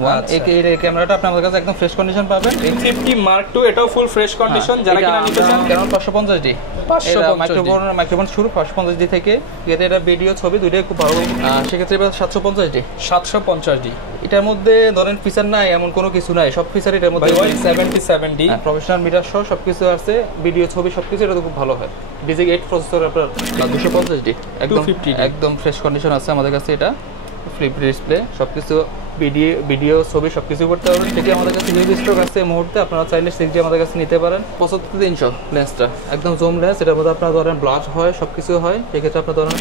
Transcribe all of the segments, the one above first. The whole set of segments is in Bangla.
এই ক্যামেরাটা আপনাদের কাছে একদম ফ্রেশ কন্ডিশন পাবেন। M50 Mark II এটাও ফুল ফ্রেশ কন্ডিশন, যারা কিনা নিতে চান Canon 550D, মাইক্রোফোন শুরু 550D থেকে, এটা ভিডিও ছবি দুইটাই খুব ভালো। সেক্ষেত্রে এবার 750D, এটার মধ্যে ধরেন ফিচার নাই এমন কোনো কিছু নাই, সব ফিচার এটার মধ্যে। 77D প্রফেশনাল মিটার সহ সবকিছু আছে, ভিডিও ছবি সবকিছু এটা তো খুব ভালো হয়। ডিজি 8 প্রসেসর আপনার 250D একদম ফ্রেশ কন্ডিশন আছে আমাদের কাছে। এটা ফ্লিপ ডিসপ্লে সবকিছু, ভিডিও ছবি সবকিছু করতে পারবেন। সেটি আমাদের কাছে হিউজ স্টক আছে এই মুহূর্তে, আপনারা চাইলে 6G আমাদের কাছে নিতে পারেন। 75-300 লেন্সটা একদম জুম লেন্স, এটার মধ্যে আপনারা ধরেন ব্লাশ হয় সবকিছু হয়, সেক্ষেত্রে আপনার ধরেন।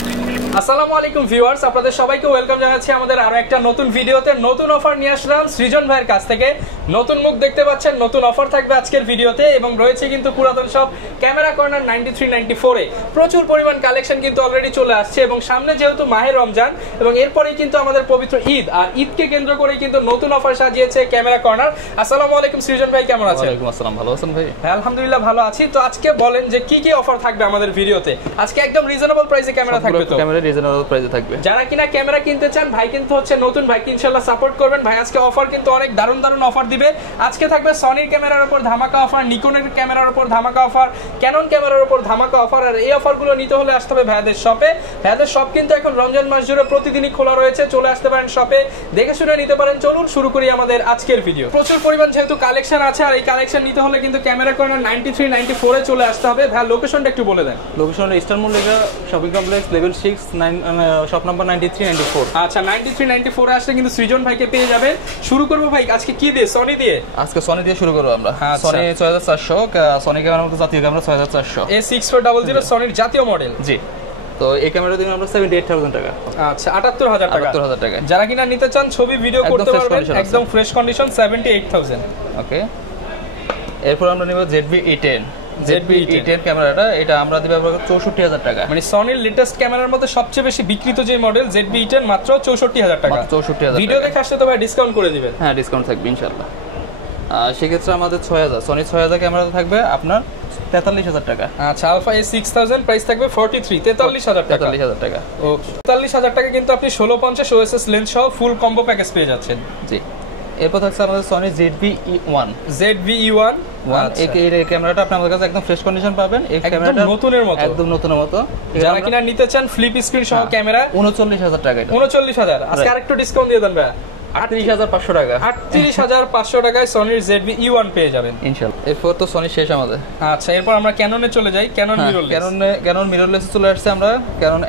আসসালামু আলাইকুম ভিউয়ার্স, আপনাদের সবাইকে ওয়েলকাম জানাচ্ছি আমাদের আরো একটা নতুন ভিডিওতে। নতুন অফার নিয়ে আসলাম সৃজন ভাইয়ের কাছ থেকে, নতুন মুখ দেখতে পাচ্ছেন, নতুন অফার থাকবে আজকের ভিডিওতে। এবং রয়েছে কিন্তু পুরাতন সব ক্যামেরা কর্নার 93-94-এ প্রচুর পরিমাণ কালেকশন কিন্তু অলরেডি চলে আসছে। এবং সামনে যেহেতু মাহে রমজান এবং এরপরেই কিন্তু আমাদের পবিত্র ঈদ, আর ঈদকে কেন্দ্র করে কিন্তু নতুন অফার সাজিয়েছে ক্যামেরা কর্নার। আসসালামু আলাইকুম সৃজন ভাই, কেমন আছেন? ওয়ালাইকুম আসসালাম, ভালো আছেন ভাই? হ্যাঁ আলহামদুলিল্লাহ ভালো আছি। তো আজকে বলেন যে কি কি অফার থাকবে আমাদের ভিডিওতে? আজকে একদম রিজনেবল প্রাইসে ক্যামেরা থাকবে, তো ক্যামেরা রিজনেবল প্রাইসে থাকবে। যারা কিনা ক্যামেরা কিনতে চান, ভাই কিন্তু হচ্ছে নতুন, ভাইকে ইনশাআল্লাহ সাপোর্ট করবেন। ভাই আজকে অফার কিন্তু অনেক দারুণ অফার দিবে। আজকে থাকবে সনির ক্যামেরার উপর ধামাকা অফার, নিকনের ক্যামেরার উপর ধামাকা অফার, ক্যানন ক্যামেরার উপর ধামাকা অফার। আর এই অফারগুলো নিতে হলে আসতে হবে ভাইদের শপে। ভাইদের শপ কিন্তু এখন রমজান মাস জুড়ে প্রতিদিনই খোলা রয়েছে, চলে আসতে পারেন শপে, দেখে শুনে নিতে পারেন। চলুন শুরু করি আমাদের আজকের ভিডিও। প্রচুর পরিমাণ যেহেতু কালেকশন আছে, আর এই কালেকশন নিতে হলে কিন্তু ক্যামেরা কর্নার 93-94-এ চলে আসতে হবে। ভাই লোকেশনটা একটু বলে দেন। Location Eastern Mall shopping complex level 6 shop number 93-94। আচ্ছা 93-94-এ আসলে কিন্তু সৃজন ভাইকে পেয়ে যাবেন। শুরু করবো ভাই আজকে কি দিয়ে? সনি দিয়ে। আজকে সনি দিয়ে শুরু করবো আমরা। সনি 6400, সনি ক্যামেরার মধ্যে জাতীয় ক্যামেরা 6400 A6400 সনির জাতীয় মডেল। জি, তো এই ক্যামেরা দিন আমরা 78,000 টাকা। আচ্ছা 78,000 টাকা। যারা কিনা নিতে চান ছবি ভিডিও করতে পারবেন, একদম ফ্রেশ কন্ডিশন 78,000। ওকে, এরপর আমরা নিব ZV-E10 ক্যামেরাটা, এটা আমরা দিব 64,000 টাকা। মানে সনির লেটেস্ট ক্যামেরার মধ্যে সবচেয়ে বেশি বিক্রিত যে মডেল ZV-E10 মাত্র 64,000 টাকা। 64,000 ভিডিও দেখে আসলে তো ভাই ডিসকাউন্ট করে দিবেন। হ্যাঁ ডিসকাউন্ট থাকবে ইনশাআল্লাহ। সেক্ষেত্রে আমাদের 6000 সনি 6000 ক্যামেরাটা থাকবে আপনার 43,000 টাকা। আচ্ছা আলফা A6000 প্রাইস থাকবে 43,000 টাকা। 43,000 টাকা। ওকে 43,000 টাকা কিন্তু আপনি 1650 OSS লেন্স সহ ফুল কম্বো প্যাকেজ পেয়ে যাচ্ছেন। জি, এরপর থাকছে আমাদের সনি ZV-E1। এই ক্যামেরাটা আপনাদের কাছে একদম ফ্রেশ কন্ডিশন পাবেন। এই ক্যামেরাটা নতুনের মতো, একদম নতুনের মতো। যারা কিনা নিতে চান ফ্লিপ স্ক্রিন সহ ক্যামেরা 39,000 টাকা। এটা 39,000। আজকে আরেকটু ডিসকাউন্ট দিয়ে দেন ভাই, 38,500 টাকা। 38,500 টাকায় সনির ZV-E1 পেয়ে যাবেন ইনশাআল্লাহ। এরপর তো সনি শেষ আমাদের। আচ্ছা এরপর আমরা ক্যাননে চলে যাই। ক্যানন মিররলেস চলে আসছে আমরা। ক্যানন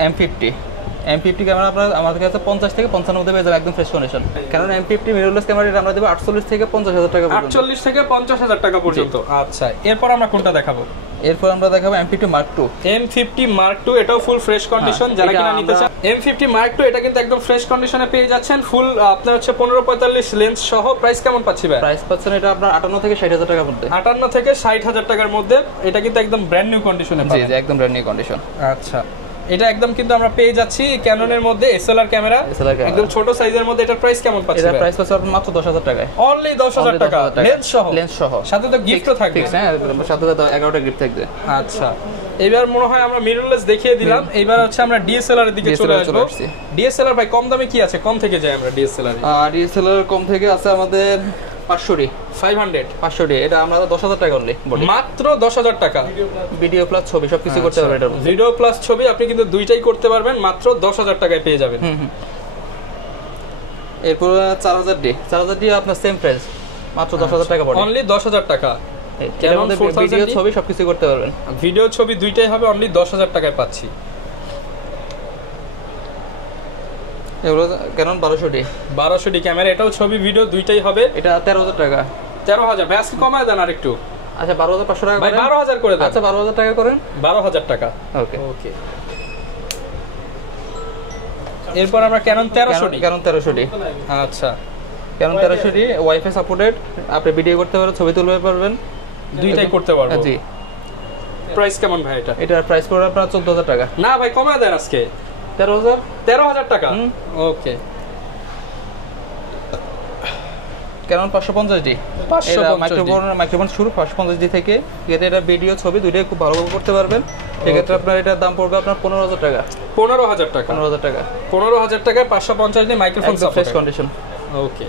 M50 ক্যামেরা আপনার আমাদের কাছে 50 থেকে 55 মধ্যে পেয়ে যাবে, একদম ফ্রেশ কন্ডিশন। কারণ M50 মিররলেস ক্যামেরা আমরা দেব 48 থেকে 50,000 টাকা পর্যন্ত। 48 থেকে 50,000 টাকা পর্যন্ত। আচ্ছা এরপর আমরা কোনটা দেখাবো? এরপর আমরা দেখাবো M50 Mark II। M50 Mark II এটাও ফুল ফ্রেশ কন্ডিশন। যারা কিনা নিতে চান M50 Mark II, এটা কিন্তু একদম ফ্রেশ কন্ডিশনে পেয়ে যাচ্ছেন। ফুল আপনার হচ্ছে 1545 লেন্স সহ। প্রাইস কেমন পাচ্ছি ভাই? প্রাইস পাচ্ছেন এটা আপনার 58 থেকে 60,000 টাকার মধ্যে। 58 থেকে 60,000 টাকার মধ্যে। এটা কিন্তু একদম ব্র্যান্ড নিউ কন্ডিশনে পাবেন। জি একদম ব্র্যান্ড নিউ কন্ডিশন। আচ্ছা এটা একদম কিন্তু আমরা পেয়ে যাচ্ছি ক্যাননের মধ্যে SLR ক্যামেরা, একদম ছোট সাইজের মধ্যে। এটার প্রাইস কেমন পাচ্ছি? এটার প্রাইস পাচ্ছেন মাত্র 10,000 টাকায়। অনলি 10,000 টাকা লেন্স সহ। সাথে তো গিফটও থাকবে। হ্যাঁ সাথে 11টা গিফট থাকবে। আচ্ছা এবার মনে হয় আমরা মিররলেস দেখিয়ে দিলাম, এইবার হচ্ছে আমরা DSLR এর দিকে চলে আসবো। DSLR ভাই কম দামে কি আছে? কম থেকে যাই আমরা DSLR এ। DSLR কম থেকে আছে আমাদের 500D। এটা আমরা 10,000 টাকা অনলি, মাত্র 10,000 টাকা। ভিডিও প্লাস ছবি সবকিছু করতে পারবেন। এটা ভিডিও প্লাস ছবি আপনি কিন্তু দুইটাই করতে পারবেন, মাত্র 10,000 টাকায় পেয়ে যাবেন। এরপর 4000D আপনার সেম প্রাইস, মাত্র 10,000 টাকা পড়বে। অনলি 10,000 টাকা। ক্যানন ভিডিও ছবি সবকিছু করতে পারবেন। ভিডিও ছবি দুইটাই হবে, অনলি 10,000 টাকায় পাচ্ছি। এগুলো ক্যানন 1200D ক্যামেরা, এটাও ছবি ভিডিও দুইটাই হবে। এটা 13,000 টাকা। 13,000 ভাই আজকে কমায় দেন আর একটু। আচ্ছা 12,500 টাকা ভাই 12,000 করে দেন। আচ্ছা 12,000 টাকা করেন। 12,000 টাকা। ওকে। এরপর আমরা ক্যানন 1300D। আচ্ছা ক্যানন 1300D ওয়াইফাই সাপোর্টেড, আপনি ভিডিও করতে পারবেন, ছবি তুলতে পারবেন, দুইটাই করতে পারবেন। জি। প্রাইস কেমন ভাই এটা? এটার প্রাইস পড়বে আপনার 14,000 টাকা। না ভাই কমায় দেন আজকে। 13,000 টাকা। ওকে। Canon 550D। মাইক্রোফোন শুরু 550D থেকে। এটা ভিডিও ছবি দুইটাই খুব ভালো করতে পারবেন। সেক্ষেত্রে আপনার এটার দাম পড়বে আপনার 15,000 টাকা। 15,000 টাকা। 15,000 টাকা। 15,000 টাকায় 550D microphone fresh condition. Okay.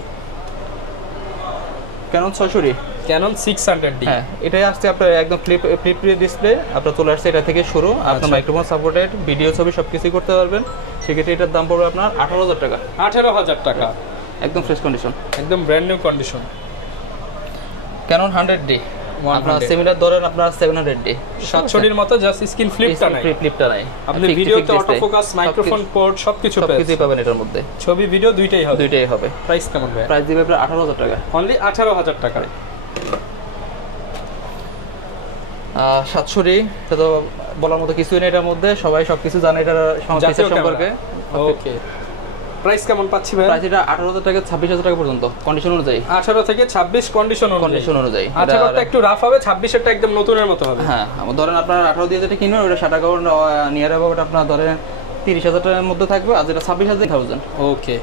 Canon 600D, Canon 600D। হ্যাঁ এটাই আসছে আপনার একদম ফ্লিপ ডিসপ্লে আপনার চলে আসছে এটা থেকে শুরু। আপনার মাইক্রোফোন সাপোর্টেড, ভিডিও ছবি সবকিছুই করতে পারবেন। সেক্ষেত্রে এটার দাম পড়বে আপনার 18,000 টাকা। 18,000 টাকা, একদম ফ্রেশ কন্ডিশন, একদম brand new condition. Canon 100D আপনার সিমিলার ধরেন আপনার 700D 700 এর মতো, জাস্ট স্ক্রিন ফ্লিপটা নাই, ফ্লিপটা নাই। আপনি ভিডিওতে অটো ফোকাস, মাইক্রোফোন পোর্ট সবকিছু পাবেন এটার মধ্যে। ছবি ভিডিও দুইটাই হবে। প্রাইস কেমন ভাই? প্রাইস দিবে আপনার 18,000 টাকা, অনলি 18,000 টাকা। 700D এটা তো বলার মতো কিছুই নেই, এটার মধ্যে সবাই সবকিছু জানে এটার সম্পর্কে। ওকে, প্রাইস কেমন পাচ্ছি ভাই? প্রাইস এটা 18,000 টাকা 26,000 টাকা পর্যন্ত কন্ডিশন অনুযায়ী। 18 থেকে 26 কন্ডিশন অনুযায়ী। 18টা একটু রাফ হবে, 26এরটা একদম নতুনের মতো হবে। হ্যাঁ ধরেন আপনার 18 দিয়ে যেটা কিনবেন ওটা 60 টাকা নিয়ার অ্যাবাউট আপনার ধরেন 30,000 টাকার মধ্যে থাকবে, আর যেটা 26,000। ওকে,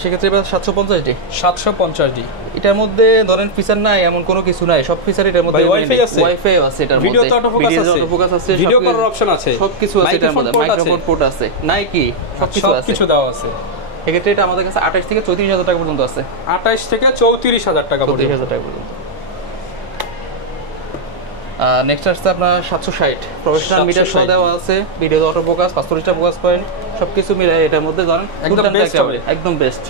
সেক্ষেত্রে এবার 750D। 750D এটার মধ্যে ধরেন ফিচার নাই এমন কোনো কিছু নাই, সব ফিচার এটার মধ্যে। ওয়াইফাই আছে, এটার মধ্যে ভিডিও তো অটো ফোকাস আছে, ভিডিও করার অপশন আছে, সবকিছু আছে এটার মধ্যে। মাইক্রোফোন পোর্ট আছে, নাই কি সবকিছু দেওয়া আছে। এক্ষেত্রে এটা আমাদের কাছে 28 থেকে 34,000 টাকা পর্যন্ত আছে। 28 থেকে 34,000 টাকা পর্যন্ত। 34,000 টাকা পর্যন্ত। নেক্সট আসছে আপনার 760 প্রফেশনাল মিটার সহ দেওয়া আছে, ভিডিও অটো ফোকাস, 45টা ফোকাস পয়েন্ট সবকিছু মিলে এটার মধ্যে ধরেন একদম বেস্ট হবে, একদম বেস্ট।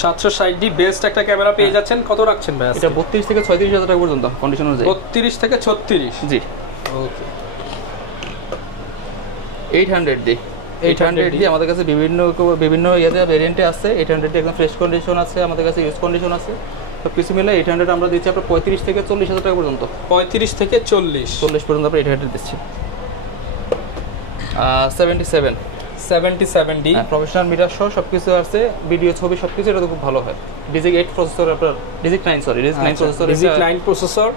760D বেস্ট একটা ক্যামেরা পেয়ে যাচ্ছেন। কত রাখছেন ভাই? এটা 32 থেকে 36,000 টাকা পর্যন্ত কন্ডিশন অনুযায়ী। 32 থেকে 36। জি ওকে। 800D আমাদের কাছে বিভিন্ন ইয়াতে ভেরিয়েন্টে আছে। 800D একদম ফ্রেশ কন্ডিশন আছে, আমাদের কাছে ইউজ কন্ডিশন আছে, সব কিছু মিলে 800 আমরা দিচ্ছি আপনার 35 থেকে 40,000 টাকা পর্যন্ত। 35 থেকে 40 পর্যন্ত আমরা 800 দিচ্ছি। 77D প্রফেশনাল মিটার সহ সবকিছু আছে, ভিডিও ছবি সবকিছু এটা খুব ভালো হয়। ডিজিক 8 প্রসেসর আপনার, DIGIC 9 processor, DIGIC 9 processor,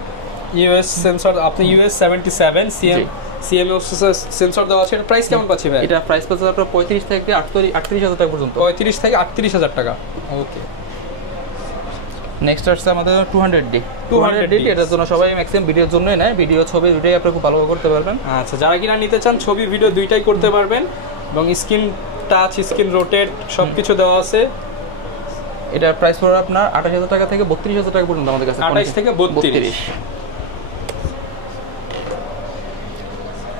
US sensor, আপনি ইউএস 77 সিএমএস সেন্সর দেওয়া আছে। প্রাইস কেমন পাচ্ছি ভাই? এটা প্রাইস পাচ্ছে আপনার 35 থেকে 38,000 টাকা পর্যন্ত। 35 থেকে 38,000 টাকা। ওকে। নেক্সট আসছে আমাদের 200D এটার জন্য সবাই ম্যাক্সিমাম ভিডিওর জন্যই নেয়, ভিডিও ছবি দুটোই আপনি খুব ভালোভাবে করতে পারবেন। আচ্ছা, যারা কিনা নিতে চান ছবি ভিডিও দুইটাই করতে পারবেন, এবং স্ক্রিন টাচ, স্ক্রিন রোটেট সবকিছু দেওয়া আছে। এটার প্রাইস পড়বে আপনার 28,000 টাকা থেকে 32,000 টাকা পর্যন্ত আমাদের কাছে। 28 থেকে 32।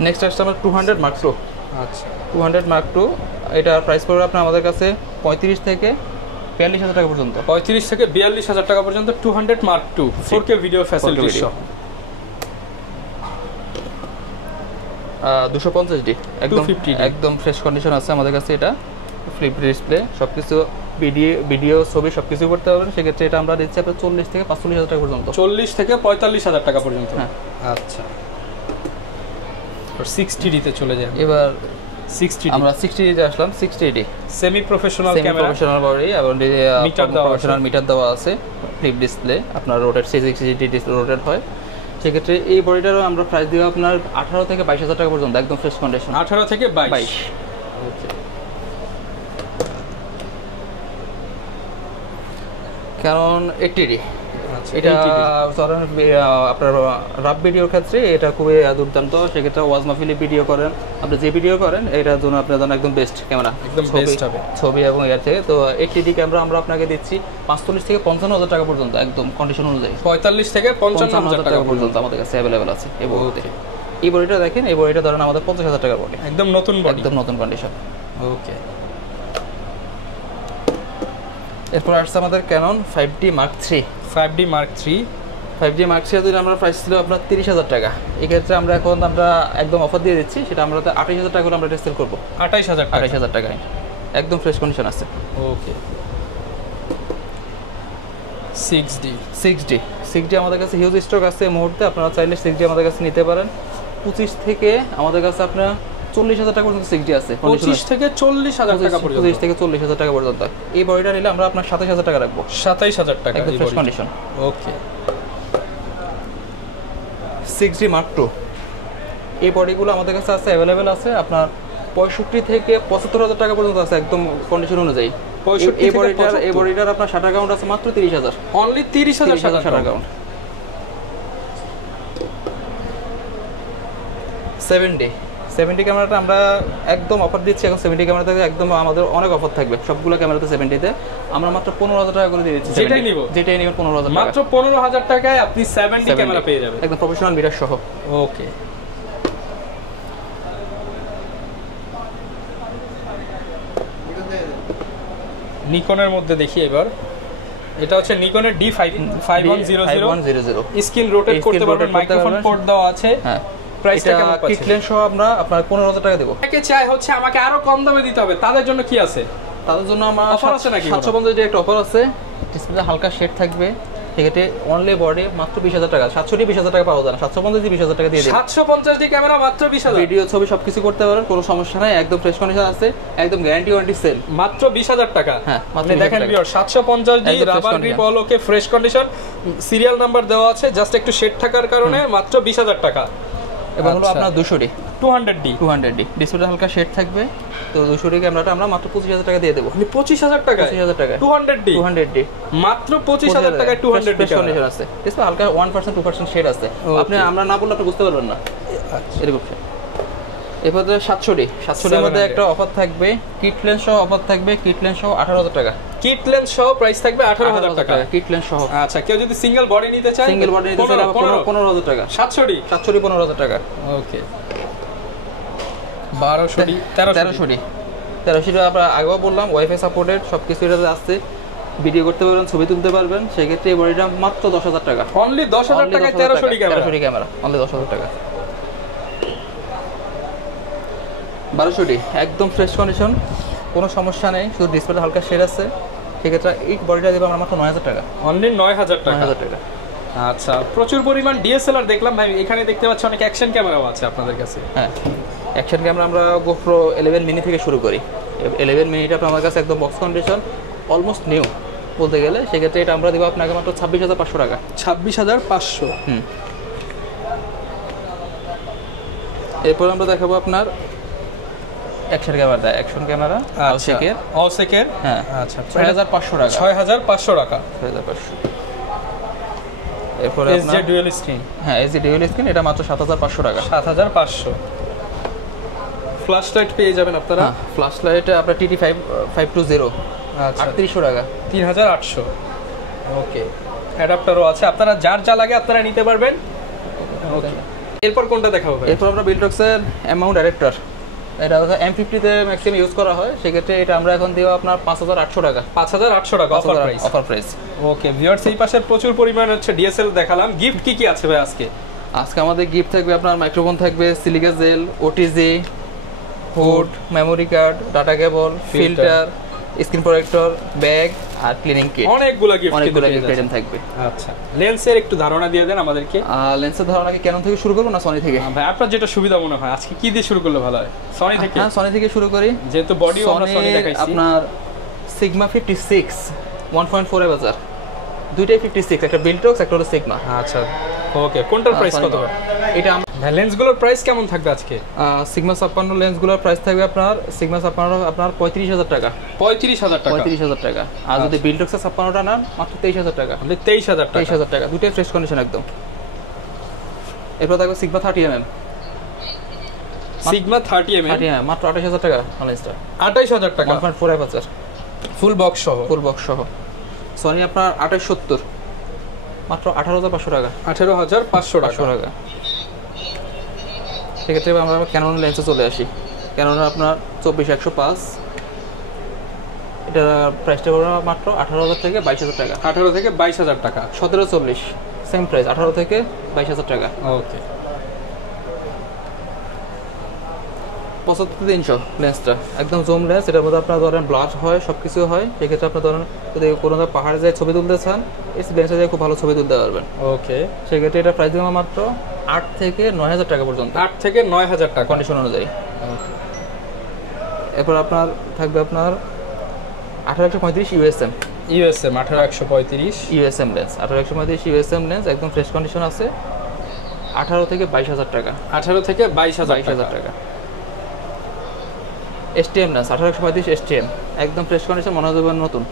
নেক্সট আসছে আমার 200 Mark II। আচ্ছা, 200 Mark II এটার প্রাইস পড়বে আপনার আমাদের কাছে 35 থেকে 42,000 টাকা পর্যন্ত। 35 থেকে 42,000 টাকা পর্যন্ত 200 Mark II 4K video facility সহ। 250D একদম ফ্রেশ কন্ডিশন আছে আমাদের কাছে। এটা ফ্লিপ ডিসপ্লে, সবকিছু ভিডিও ছবি সবকিছু করতে পারবেন। সেক্ষেত্রে এটা আমরা দিচ্ছি আপনার 40 থেকে 45,000 টাকা পর্যন্ত। 40 থেকে 45,000 টাকা পর্যন্ত। হ্যাঁ, আচ্ছা। 60D তে চলে যান। এবার 60D আমরা 60D তে আসলাম। 60D semi professional camera, professional body এবং প্রফেশনাল মিটার দেওয়া আছে, ফ্লিপ ডিসপ্লে, আপনার রোটেট 360 রোটেট হয়। সেক্ষেত্রে এই বডিটারও আমরা প্রাইস দিব আপনার 18 থেকে 22,000 টাকা পর্যন্ত, একদম ফ্রেশ কন্ডিশন। 18 থেকে 22। ওকে। কারণ 80D এটা ধরেন আপনার রাফ ভিডিওর ক্ষেত্রে এটা খুবই দুর্দান্ত। সেক্ষেত্রে ওয়াজ মাহফিলে ভিডিও করেন, আপনি যে ভিডিও করেন এটার জন্য আপনার জন্য একদম বেস্ট ক্যামেরা, একদম বেস্ট হবে ছবি এবং এর থেকে। তো 80D ক্যামেরা আমরা আপনাকে দিচ্ছি 45 থেকে 55,000 টাকা পর্যন্ত, একদম কন্ডিশন অনুযায়ী। 45 থেকে 55,000 টাকা পর্যন্ত আমাদের কাছে অ্যাভেলেবেল আছে। এই বডিটা দেখেন, এই বডিটা ধরেন আমাদের 50,000 টাকার বডি, একদম নতুন বডি, একদম নতুন কন্ডিশন। ওকে। এরপর আসছে আমাদের Canon 5D Mark III। 5D Mark III যদি আমরা প্রাইস ছিল আপনার 30,000 টাকা, এই ক্ষেত্রে আমরা এখন একদম অফার দিয়ে দিচ্ছি, সেটা আমরা 28,000 টাকা করে আমরা সেল করবো। 28,000 টাকায় একদম ফ্রেশ কন্ডিশন আছে। ওকে। 6D আমাদের কাছে হিউজ স্টক আছে এই মুহূর্তে, আপনারা চাইলে 6D আমাদের কাছে নিতে পারেন। 25 থেকে আমাদের কাছে আপনার 40,000 টাকা পর্যন্ত 6D আছে। 25 থেকে 40,000 টাকা পর্যন্ত, 25 থেকে 40,000 টাকা পর্যন্ত। এই বডিটা নিলে আমরা আপনার 27,000 টাকা রাখবো। 27,000 টাকা একদম ফ্রেশ কন্ডিশন। ওকে। 6D Mark II এই বডিগুলো আমাদের কাছে আছে, অ্যাভেলেবেল আছে আপনার 65 থেকে 75,000 টাকা পর্যন্ত আছে, একদম কন্ডিশন অনুযায়ী। এই বডিটার আপনার শাটার কাউন্ট আছে মাত্র 30,000, অনলি 30,000 শাটার কাউন্ট। 7D 70 ক্যামেরাটা আমরা একদম অফার দিচ্ছি এখন। 70 ক্যামেরাতে একদম আমাদের অনেক অফার থাকবে সবগুলো ক্যামেরাতে 70-তে আমরা মাত্র 15,000 টাকা করে দিয়ে দিচ্ছি। যেটাই নিব 15,000 টাকা, মাত্র 15,000 টাকায় আপনি 70 ক্যামেরা পেয়ে যাবেন, একদম প্রফেশনাল মিরর সহ। ওকে, নিকনের মধ্যে দেখি এবার। এটা হচ্ছে নিকনের D5100 স্ক্রিন রোটেট করতে পারবেন, মাইক্রোফোন পোর্ট দেওয়া আছে। হ্যাঁ, প্রাইসটা কেমন পাচ্ছেন? কিট লেন্স সহ আমরা আপনার 15,000 টাকা দেব। কে চাই হচ্ছে আমাকে আরো কম দামে দিতে হবে, তাদের জন্য কি আছে? তাদের জন্য আমার অফার আছে নাকি? 750 ডে একটা অফার আছে, ডিসপ্লেতে হালকা শেড থাকবে, সেক্ষেত্রে অনলি বডি মাত্র 20,000 টাকা। 700 20,000 টাকা পাওয়া যায় না, 750 20,000 টাকা দিয়ে দেব। 750 ডি ক্যামেরা মাত্র 20,000, ভিডিও ছবি সবকিছু করতে পারেন, কোনো সমস্যা নাই, একদম ফ্রেশ কন্ডিশন আছে, একদম গ্যারান্টি ওয়ারেন্টি সেল, মাত্র 20,000 টাকা। হ্যাঁ, মাত্র আপনি দেখেন ভিউয়ার 750 ডি রাবার গ্রিপ অলোকে ফ্রেশ কন্ডিশন, সিরিয়াল নাম্বার দেওয়া আছে, জাস্ট একটু শেড থাকার কারণে মাত্র 20,000 টাকা। এবং হলো আপনার 200 ডি 200 ডি ডিসপ্লেতে হালকা শেড থাকবে, তো 200 ডি ক্যামেরাটা আমরা মাত্র 25,000 টাকা দিয়ে দেব। 25,000 টাকা, 25,000 টাকা 200 ডি মাত্র 25,000 টাকায় 200 ডি কন্ডিশন আছে, ডিসপ্লে হালকা 1% 2% শেড আছে, আপনি আমরা না বললে আপনি বুঝতে পারবেন না এরকম। এরপর 700 ডি এর মধ্যে একটা অফার থাকবে, কিট লেন্স সহ অফার থাকবে, কিট লেন্স সহ 18,000 টাকা, কিট লেন্স সহ প্রাইস থাকবে 18,000 টাকা, কিট লেন্স সহ। আচ্ছা, কেউ যদি সিঙ্গেল বডি নিতে চায়, সিঙ্গেল বডি নিতে চাইলে 15,000 টাকা। 700 ডি 15,000 টাকা, ওকে। 1200 ডি 1300 ডি আমরা আগেও বললাম ওয়াইফাই সাপোর্টেড, সবকিছু এটাতে আছে, ভিডিও করতে পারবেন, ছবি তুলতে পারবেন, সেক্ষেত্রে এই বডিটা মাত্র 10,000 টাকা, অনলি 10,000 টাকায় 1300 ডি ক্যামেরা, অনলি 10,000 টাকা। 1200 ডি একদম ফ্রেশ কন্ডিশন, কোনো সমস্যা নেই, শুধু ডিসপ্লেটা হালকা শেড আছে, সেক্ষেত্রে এই বডিটা দেবো আমরা মাত্র 9,000 টাকা, অনলি 9,000 টাকা। 9,000 টাকা। আচ্ছা, প্রচুর পরিমাণ ডিএসএলআর দেখলাম ভাই, এখানে দেখতে পাচ্ছি অনেক অ্যাকশন ক্যামেরাও আছে আপনাদের কাছে। হ্যাঁ, অ্যাকশন ক্যামেরা আমরা GoPro 11 মিনি থেকে শুরু করি। 11 মিনিটা আমার কাছে একদম বক্স কন্ডিশন, অলমোস্ট নিউ বলতে গেলে, সেক্ষেত্রে এটা আমরা দেবো আপনাকে মাত্র 26,500 টাকা। 26,500। এরপর আমরা দেখাবো আপনার অ্যাকশন ক্যামেরা অলসেকের। হ্যাঁ, আচ্ছা, 6,500 টাকা। 6,500 টাকা, 6,500। এরপরে এসজে ডুয়াল স্ক্রিন। হ্যাঁ, এসজে ডুয়াল স্ক্রিন, এটা মাত্র 7,500 টাকা। 7,500। ফ্ল্যাশ লাইট পেয়ে যাবেন আপনারা। ফ্ল্যাশ লাইট আপনার TT 520, আচ্ছা, 3,800 টাকা, 3,800। ওকে, অ্যাডাপ্টারও আছে, আপনারা যার যা লাগে আপনারা নিতে পারবেন। ওকে, এরপর কোনটা দেখাবো ভাই? এরপর আমরা বিল্টক্সের M-mount ডাইরেক্টর, এটা M50 তে ম্যাক্সিমাম ইউজ করা হয়, সেক্ষেত্রে এটা আমরা এখন দিব আপনার 5,800 টাকা। 5,800 টাকা অফার প্রাইস। ওকে ভিউয়ার্স, এই পাশের প্রচুর পরিমাণে হচ্ছে ডিএসএল দেখালাম। গিফট কি আছে ভাই আজকে? আজকে আমাদের গিফট থাকবে আপনার মাইক্রোফোন থাকবে, silica gel, OTG, hood, memory card, data cable, filter, screen protector, bag আর ক্লিনিং কিট, অনেকগুলো গিফট আইটেম থাকবে। আচ্ছা, লেন্সের একটু ধারণা দিয়ে দেন আমাদেরকে। লেন্সের ধারণা কি ক্যানন থেকে শুরু করব না সনি থেকে? ভাই আপনার যেটা সুবিধা মনে হয়, আজকে কি দিয়ে শুরু করলে ভালো হয়? সনি থেকে? হ্যাঁ, সনি থেকে শুরু করি, যেহেতু বডিও আমরা সনি দেখাইছি। আপনার সিগমা 56 1.4 বাজার, দুইটাই 56, একটা বিল্টক্স একটা হলো সিগমা। আচ্ছা, ওকে, কোনটার প্রাইস কত? এটা লেন্সগুলোর প্রাইস কেমন থাকবে আজকে? সিগমা 56 লেন্সগুলোর প্রাইস থাকবে আপনার সিগমা 56 আপনার 35,000 টাকা। 35,000 টাকা, 35,000 টাকা। আর যদি বিল্টক্সের 56টা নেন মাত্র 23,000 টাকা। 23,000 টাকা, দুটোই ফ্রেশ কন্ডিশন একদম। এরপর থাকবে সিগমা 30mm, সিগমা 30mm মাত্র 28,000 টাকা লেন্সটা। 28,000 টাকা, 1.4 বাজার, ফুল বক্স সহ। সনি আপনার 2870 মাত্র 18,500 টাকা। 18,500 টাকা। সেক্ষেত্রে আমরা ক্যানন লেন্সে চলে আসি। ক্যাননের আপনার 24-105, এটা প্রাইসটা পড়বে মাত্র 18,000 থেকে 22,000 টাকা। 18 থেকে 22,000 টাকা। 1740 সেম প্রাইস, 18 থেকে 22,000 টাকা। ওকে, 75-300 লেন্সটা একদম জুম লেন্স, এটার মধ্যে আপনার ধরেন ব্লাস্ট হয়, সব কিছু হয়, সেক্ষেত্রে আপনার ধরেন যদি কোনো পাহাড়ে যায় ছবি তুলতে চান, এই লেন্সে দিয়ে খুব ভালো ছবি তুলতে পারবেন। ওকে, সেক্ষেত্রে এটা প্রাইস দেবো মাত্র 8 থেকে 9,000 টাকা পর্যন্ত। 8 থেকে 9,000 টাকা কন্ডিশন অনুযায়ী। এরপর আপনার থাকবে আপনার 1835 USM 1835 USM lens, 1835 USM lens একদম ফ্রেশ কন্ডিশন আছে, 18 থেকে 22,000 টাকা। 18 থেকে 22,000 টাকা। STM লেন্স 1835 STM একদম ফ্রেশ কন্ডিশন, মনে হবে নতুন,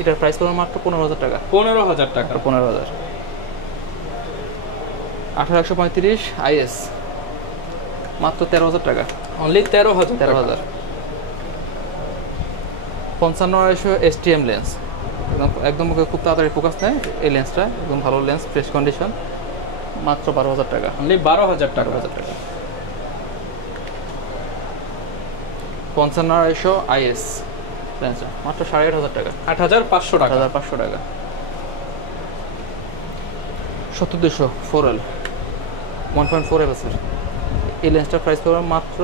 এটার প্রাইস পড়বে মাত্র 15,000 টাকা। 15,000 টাকা, 15,000। 1835 IS মাত্র 13,000 টাকা। অনলি 13,000। 13,000। 55-200 STM লেন্স, একদম খুব তাড়াতাড়ি ফোকাস নেয় এই লেন্সটা, একদম ভালো লেন্স, ফ্রেশ কন্ডিশন, মাত্র 12,000 টাকা। অনলি 12,000 টাকা। 55-200 IS লেন্সটা মাত্র 8,500 টাকা। 8,500 টাকা। 8,500 টাকা। 70-200 4L 1.4 এর এই লেন্সটার প্রাইস পড়বে মাত্র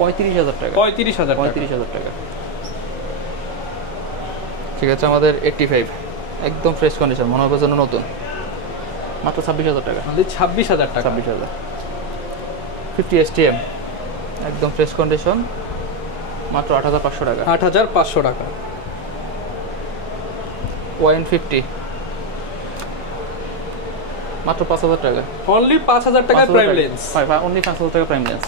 35,000 টাকা। 35,000 টাকা। ঠিক আছে, আমাদের 85 একদম ফ্রেশ কন্ডিশন, মনে হবে যেন নতুন, মাত্র 26,000 টাকা। অনলি 26,000 টাকা। 26,000। 50 STM একদম ফ্রেশ কন্ডিশন, মাত্র 8,500 টাকা। 8,500 টাকা। Y50 মাত্র 5,000 টাকা। অনলি 5,000 টাকায় প্রাইম লেন্স। অনলি 5,000 টাকা প্রাইম লেন্স।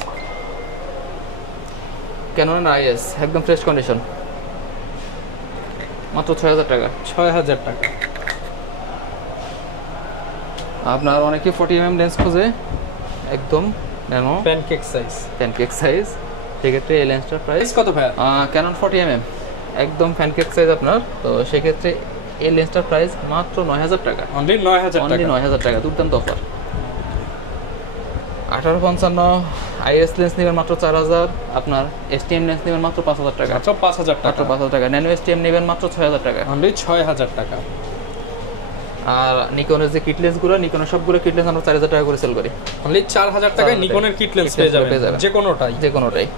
Canon IS একদম ফ্রেশ কন্ডিশন, মাত্র 6,000 টাকা। 6,000 টাকা। আপনার অনেকে 40mm লেন্স খোঁজে, একদম ন্যানো প্যানকেক সাইজ, সেক্ষেত্রে এই লেন্সটার প্রাইস কত ভাই? Canon 40mm একদম প্যানকেক সাইজ আপনার, তো সেক্ষেত্রে এই লেন্সটার প্রাইস মাত্র 9,000 টাকা। অনলি 9,000 টাকা। 9,000 টাকা, দুর্দান্ত অফার। 18-55 IS লেন্স নেবেন মাত্র 4,000, আপনার STM লেন্স নেবেন মাত্র 5,000 টাকা। মাত্র 5,000 টাকা। 5,000 টাকা। ন্যানো STM নেবেন মাত্র 6,000 টাকা। অনলি 6,000 টাকা। আর নিকনের যে কিট লেন্সগুলো, নিকনের সবগুলো কিট লেন্স আমরা 4,000 টাকা করে সেল করি। অনলি 4,000 টাকায় নিকনের কিট লেন্স পেয়ে যাবেন, যে কোনোটাই।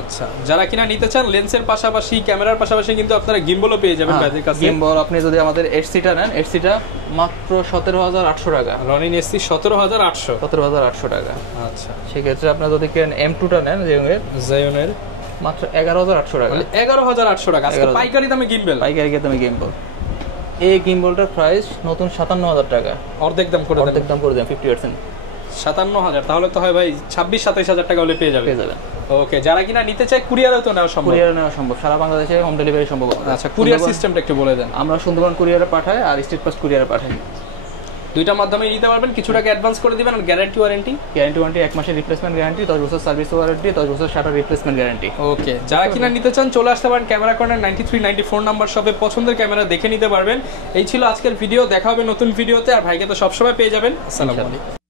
আচ্ছা, যারা কিনা নিতে চান লেন্সের পাশাপাশি ক্যামেরার পাশাপাশি কিন্তু আপনারা গিম্বলও পেয়ে যাবেন ভাইদের কাছে। গিম্বল আপনি যদি আমাদের এসসিটা নেন, এসসিটা মাত্র 17,800 টাকা। Ronin SC 17,800। 17,800 টাকা। আচ্ছা, সেক্ষেত্রে আপনারা যদি কেন M2টা নেন, জায়নের মাত্র 11,800 টাকা। 11,800 টাকা আজকে পাইকারি দামে গিম্বল। পাইকারি দামে গিম্বল। এই গিম্বলটার প্রাইস নতুন 57,000 টাকা। অর্ধেক দাম করে দেন 50%। 57,000, তাহলে তো হয় ভাই 26-27,000 টাকা হলে পেয়ে যাবেন। ওকে, যারা কিনা নিতে চায় কুরিয়ারও তো নেওয়া সম্ভব। কুরিয়ারে নেওয়া সম্ভব, সারা বাংলাদেশে হোম ডেলিভারি সম্ভব। আচ্ছা, কুরিয়ার সিস্টেমটা একটু বলে দেন। আমরা সুন্দরবন কুরিয়ারে পাঠাই আর স্টেট পোস্ট কুরিয়ারে পাঠাই। দুইটা মাধ্যমে নিতে পারবেন, কিছু টাকা অ্যাডভান্স করে দিবেন। আর গ্যারান্টি ওয়ারেন্টি 1 মাসের রিপ্লেসমেন্ট গ্যারান্টি, 10 বছর সার্ভিস ওয়ারেন্টি, 10 বছর শাটার রিপ্লেসমেন্ট গ্যারান্টি। ওকে, যারা কিনা নিতে চান চলে আসতে পারেন ক্যামেরা কর্নার 93-94 নাম্বার শপে, পছন্দের ক্যামেরা দেখে নিতে পারবেন। এই ছিল আজকের ভিডিও, দেখা হবে নতুন ভিডিওতে। আর ভাইকে তো সবসময় পেয়ে যাবেন। আসসালামু আলাইকুম।